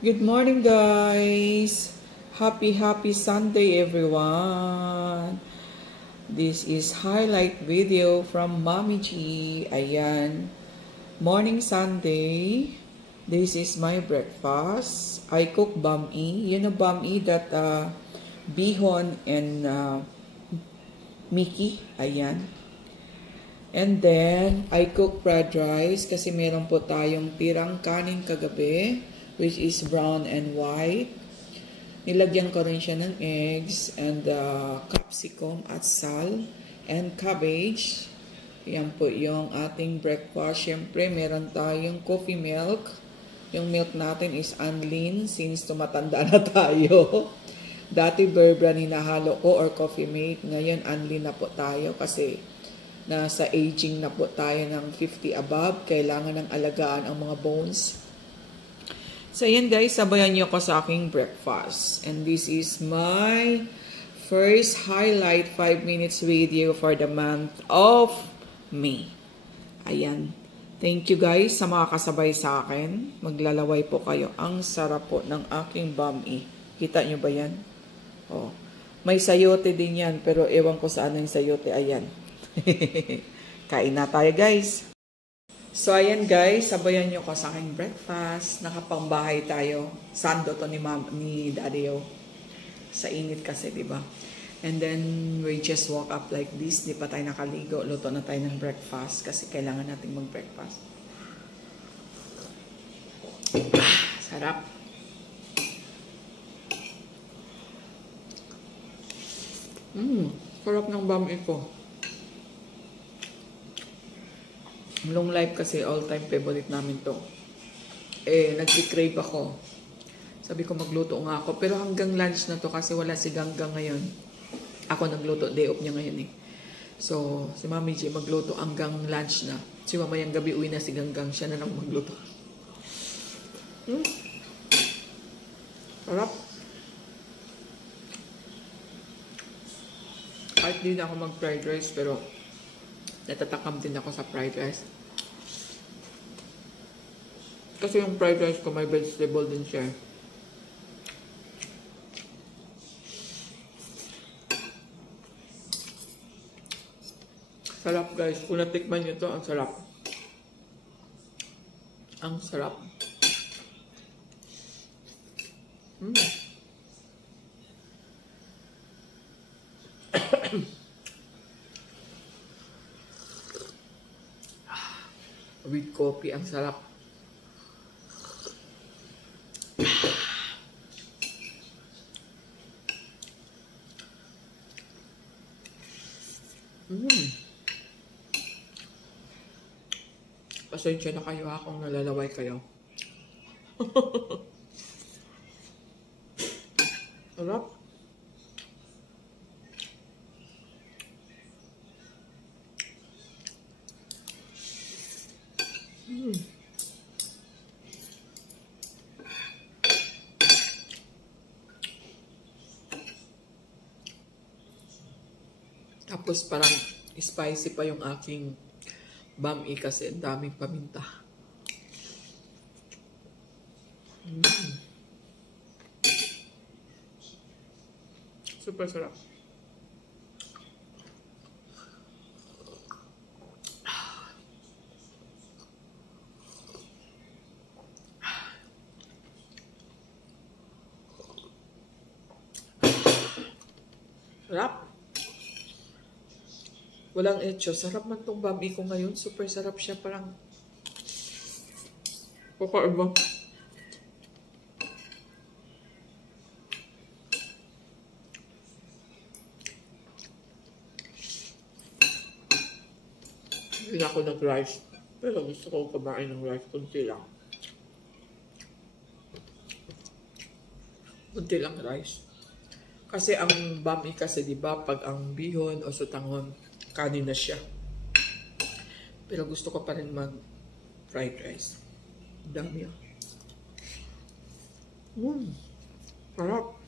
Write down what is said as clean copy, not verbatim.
Good morning, guys. Happy Sunday, everyone. This is highlight video from Mommy G. Ayan. Morning Sunday. This is my breakfast. I cook bami. You know bami that bihon and Mickey. Ayan. And then, I cook fried rice kasi meron po tayong tirang kanin kagabi, which is brown and white. Nilagyan ko rin siya ng eggs and capsicum at sal and cabbage. Yan po yung ating breakfast. Siyempre, meron tayong coffee milk. Yung milk natin is unlean since tumatanda na tayo. Dati Bear Brand hinahalo ko or coffee mate. Ngayon, unlean na po tayo kasi nasa aging na po tayo ng 50 above. Kailangan ng alagaan ang mga bones. So, yan guys, sabayan niyo ko sa aking breakfast. And this is my first highlight 5 minutes video for the month of May. Ayan. Thank you guys sa mga kasabay sa akin. Maglalaway po kayo. Ang sarap po ng aking bami. Kita nyo ba yan? Oh. May sayote din yan, pero ewan ko saan yung sayote. Ayan. Kain na tayo guys. So ayan guys, sabayan nyo ko sa aking breakfast. Nakapangbahay tayo. Sando to ni Daddy O. Sa init kasi, diba? And then we just woke up like this. Di pa tayo nakaligo. Luto na tayo ng breakfast kasi kailangan natin mag-breakfast. Sarap. Sarap ng bami ko. Long life kasi all-time favorite namin to. Nag-crave ako. Sabi ko magluto nga ako. Pero hanggang lunch na to kasi wala si Ganggang ngayon. Ako nagluto. Day off niya ngayon eh. So, si Mami G magluto hanggang lunch na. Si mamayang gabi uwi na si Ganggang. Siya na lang magluto. Sarap. Kahit di na ako mag-fried rice pero natatakam din ako sa fried rice. Kasi yung fried rice ko may vegetable din siya. Sarap guys. Kung natikman nyo to, ang sarap. Ang sarap. With coffee, ang sarap. Pasensya na kayo ha kung nalalaway kayo. Sarap. Tapos parang spicy pa yung aking bami kasi daming paminta. Super sarap. Sarap. Walang etso. Sarap man tong bami ko ngayon. Super sarap siya. Parang kakaiba. Hindi na ako nag-rice. Pero gusto ko kumain ng rice. Kunti lang. Kunti lang rice. Kasi ang bami kasi, diba, pag ang bihon o sutangon, kanin na siya. Pero gusto ko pa rin mag-fried rice. Dami ah. Sarap.